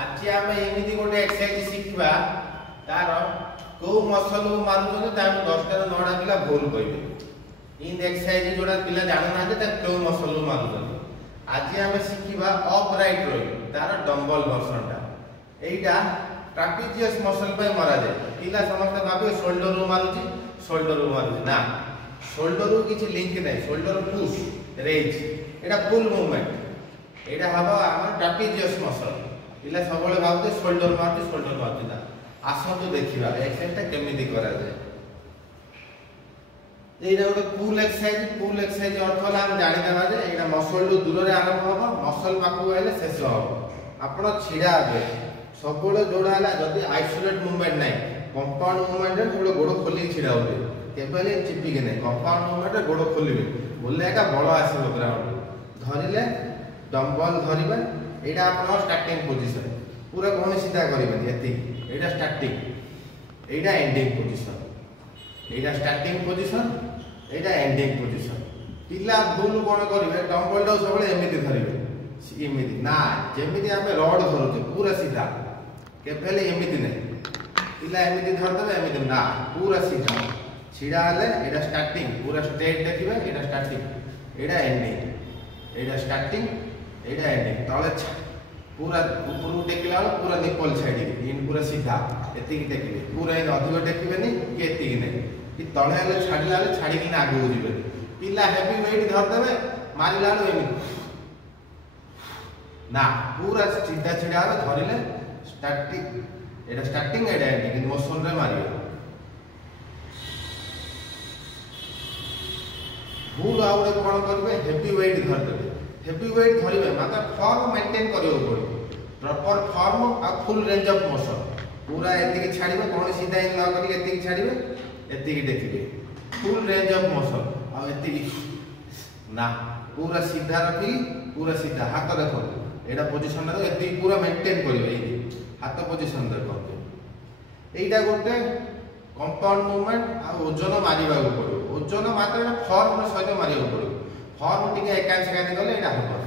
आज आम एमती गोटे एक्सरसाइज शिखा तार कौ मसल मारुं 10टा 9टा पिला भूल कहे इन एक्सरसाइज जोड़ा पिला जानना क्यों मसल मारुं आज आम शिखा अपराइट रही तार डंबल वर्षनटा यहीटा ट्रापेजियस मसल पे मरा जाए पिला समस्त भावे शोल्डर रू मारुची ना शोल्डर रू किसी लिंक नहीं शोल्डर पुश रेज एटा फुल मूवमेंट एटा हबा हमर ट्रापेजियस मसल पिला सब भावते शोल्डर मारुची ना आसतु देखा एक्सरसाइज केमिति करा जाए एटा गोटे पुल एक्सरसाइज अर्थ होला हम जानि देबा जे एटा मसल रु दूर रे आरंभ होबो मसल पाखु आइले शेष होबो आपण छिडा हेबे सबले जोड़ा हला जदी आइसोलेट मूवमेंट नाही कंपाउंड मूवमेंट रे थोड़ा गोड़ खोली छिडा होबे केबेले चिपी के नाही कंपाउंड मूवमेंट रे गोड़ खोलिबे बोले एका बळ आसीबो ग्राउंड धरिले डंबल धरिबे एटा आपण स्टार्टिंग पोजीशन पूरा कोन सीधा करिबे एति एटा स्टार्टिंग एटा एंडिंग पोजीशन एटा स्टार्टिंग पोजीशन एटा एंडिंग पोजीशन पिला भूल कोन करिवे डंबल टा सबले एमिति धरिबे एमिति ना जेमिति हमें रड धरुचे पूरा सीधा केबेले एमिति नहीं पिला एमिति धरतबे एमिति ना पूरा सीधा छिडा हले एटा स्टार्टिंग पूरा स्ट्रेट देखिबे एटा स्टार्टिंग एटा एंडिंग एटा स्टार्टिंग एटा एंडिंग तळे पूरा ऊपर टेकिला पूरा निपल छाडी इन पूरा सीधा एति की टेकिबे पूरा इन अधिक टेकिबेनी के एति की नहीं कि तळे हले छाडला हले छाडी कि आगु जिबे पिला हेवी वेट धरतबे मारिला एमिति ना पूरा सीधा छिडा धरिले स्टार्टिंग एटा स्टार्टिंग एटा एंडिंग मोशन रे मारियो भूल आउडे कोन करबे हेवी वेट धरतबे हेवी वेट धरिबे मात्र फॉर्म मेंटेन करियो पड़ो प्रॉपर फॉर्म आ फुल रेंज ऑफ मोशन पूरा एति की छाडीबे कोन सीधा इन न करी एति की छाडीबे एति की टेकिबे फुल रेंज ऑफ मोशन आ एति ना पूरा सीधा रखी पूरा सीधा हाथ देखो एटा पोजीशन रे एति पूरा मेंटेन करिवे हाथ पोजीशन देखो एटा गोटे कंपाउंड मूवमेंट आ ओजन मारिबा को पड़ो ओजन मात्र फॉर्म सहित मारिबा को पड़ो फॉर्म टिके एकांश गानी गले एटा हो